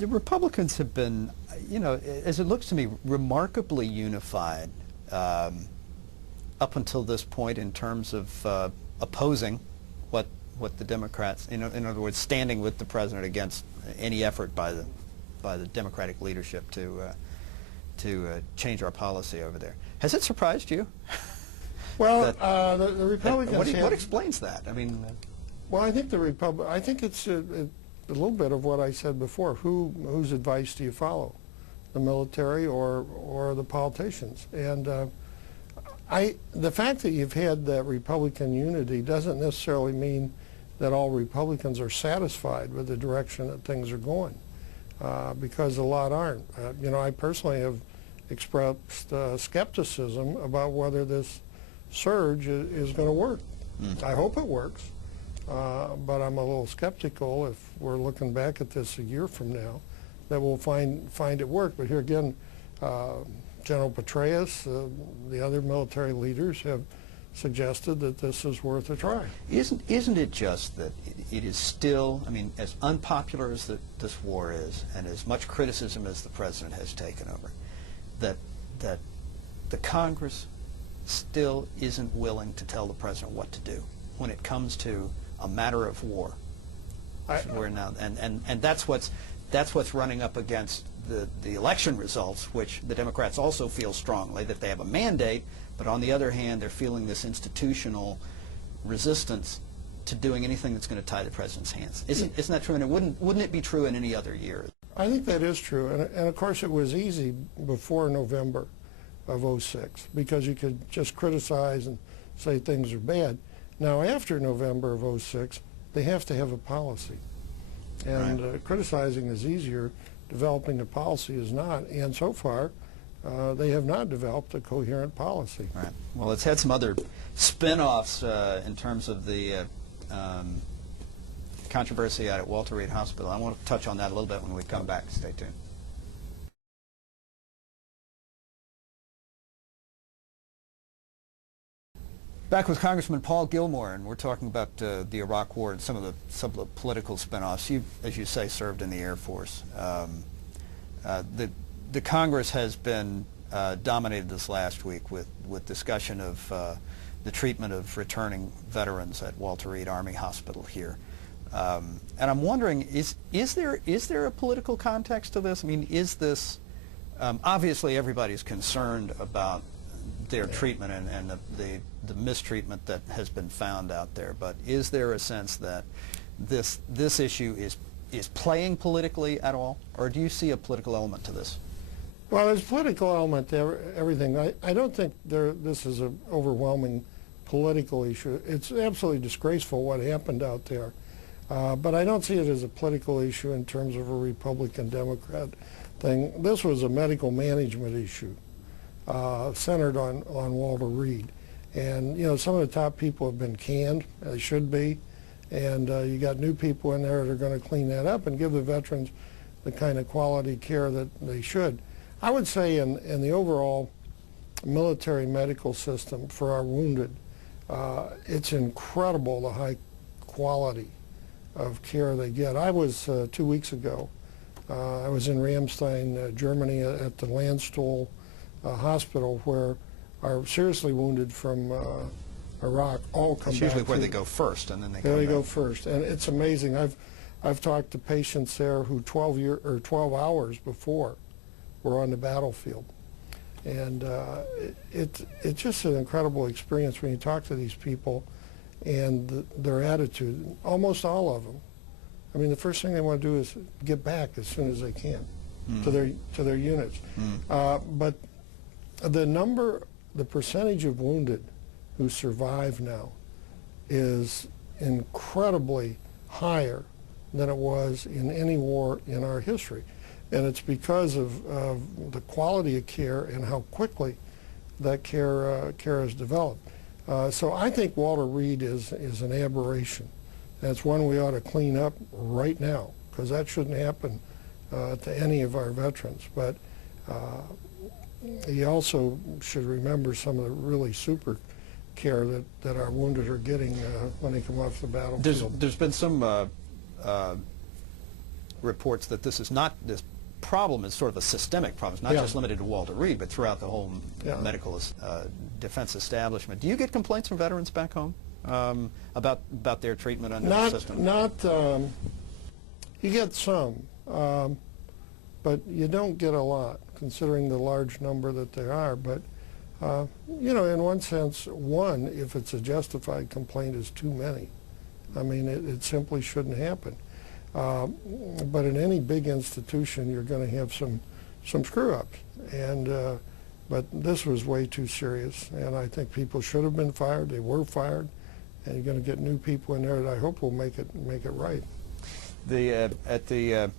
The Republicans have been, as it looks to me, remarkably unified up until this point in terms of opposing what the Democrats, in other words, standing with the president against any effort by the Democratic leadership to change our policy over there. Has it surprised you? Well, the Republicans. What explains that? I mean, well, I think I think it's a little bit of what I said before. Whose advice do you follow, the military or the politicians? And the fact that you've had that Republican unity doesn't necessarily mean that all Republicans are satisfied with the direction that things are going, because a lot aren't. I personally have expressed skepticism about whether this surge is going to work. I hope it works, but I'm a little skeptical if we're looking back at this a year from now that we'll find it work. But here again, General Petraeus, the other military leaders have suggested that this is worth a try. Isn't it just that it is still, I mean, as unpopular as this war is, and as much criticism as the president has taken over, that the Congress still isn't willing to tell the president what to do when it comes to a matter of war. And that's what's running up against the election results, which the Democrats also feel strongly that they have a mandate, but on the other hand, they're feeling this institutional resistance to doing anything that's going to tie the president's hands. Isn't that true? And wouldn't it be true in any other year? I think that is true, and of course it was easy before November of '06 because you could just criticize and say things are bad. Now after November of '06, they have to have a policy, and right. Criticizing is easier. Developing the policy is not, and so far they have not developed a coherent policy. Right. Well, it's had some other spin-offs in terms of the controversy out at Walter Reed Hospital. I want to touch on that a little bit when we come back. Stay tuned. Back with Congressman Paul Gillmor, and we're talking about the Iraq War and some of the political spin-offs. You, as you say, served in the Air Force. The Congress has been dominated this last week with discussion of the treatment of returning veterans at Walter Reed Army Hospital here. And I'm wondering, is there a political context to this? I mean, is this obviously everybody's concerned about their treatment and the mistreatment that has been found out there, but is there a sense that this issue is playing politically at all, or do you see a political element to this? Well, there's a political element to everything. I don't think this is an overwhelming political issue. It's absolutely disgraceful what happened out there, but I don't see it as a political issue in terms of a Republican-Democrat thing. This was a medical management issue centered on Walter Reed. And, some of the top people have been canned, they should be, and you got new people in there that are going to clean that up and give the veterans the kind of quality care that they should. I would say in the overall military medical system for our wounded, it's incredible the high quality of care they get. I was 2 weeks ago, I was in Ramstein, Germany at the Landstuhl Hospital, where our seriously wounded from Iraq all come back. It's usually where they go first, and then they go first, and it's amazing. I've talked to patients there who 12 hours before were on the battlefield, and it's just an incredible experience when you talk to these people and their attitude. Almost all of them. I mean, the first thing they want to do is get back as soon as they can to their units. But the percentage of wounded who survive now is incredibly higher than it was in any war in our history. And it's because of the quality of care and how quickly that care is developed. So I think Walter Reed is an aberration. That's one we ought to clean up right now, because that shouldn't happen to any of our veterans. But he also should remember some of the really super care that our wounded are getting when they come off the battlefield. There's been some reports that this problem is sort of a systemic problem. It's not just limited to Walter Reed, but throughout the whole medical defense establishment. Do you get complaints from veterans back home about their treatment under the system? You get some, but you don't get a lot, considering the large number that there are. But you know, in one sense, if it's a justified complaint, is too many. I mean, it simply shouldn't happen. But in any big institution, you're going to have some screw-ups. But this was way too serious, and I think people should have been fired. They were fired, and you're going to get new people in there that I hope will make it right. At the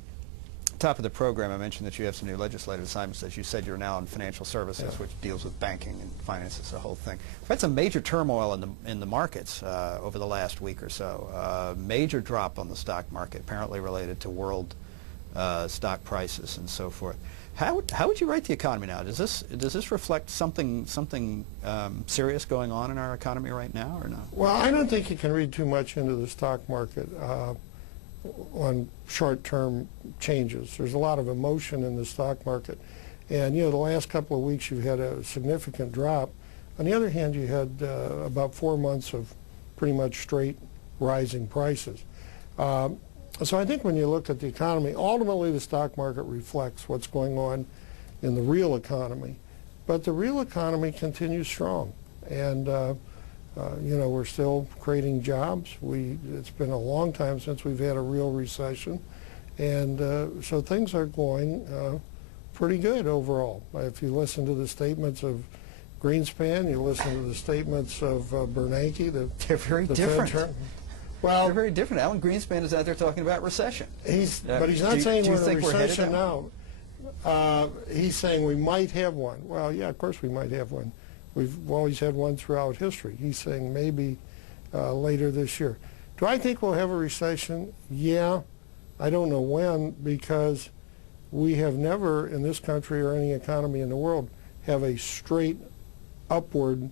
top of the program, I mentioned that you have some new legislative assignments. As you said, you're now in financial services, which deals with banking and finances, the whole thing. We've had some major turmoil in the markets over the last week or so. Major drop on the stock market, apparently related to world stock prices and so forth. How would you rate the economy now? Does this reflect something serious going on in our economy right now, or not? Well, I don't think you can read too much into the stock market on short-term changes. There's a lot of emotion in the stock market, and you know, the last couple of weeks you've had a significant drop. On the other hand, you had about 4 months of pretty much straight rising prices. So I think when you look at the economy, ultimately the stock market reflects what's going on in the real economy, but the real economy continues strong, and you know, we're still creating jobs. It's been a long time since we've had a real recession, and so things are going pretty good overall. If you listen to the statements of Greenspan, you listen to the statements of Bernanke, they're very different. Well, they're very different. Alan Greenspan is out there talking about recession. But he's not saying we're in a recession now. He's saying we might have one. Well, yeah, of course we might have one. We've always had one throughout history. He's saying maybe later this year. Do I think we'll have a recession? Yeah. I don't know when, because we have never in this country or any economy in the world have a straight upward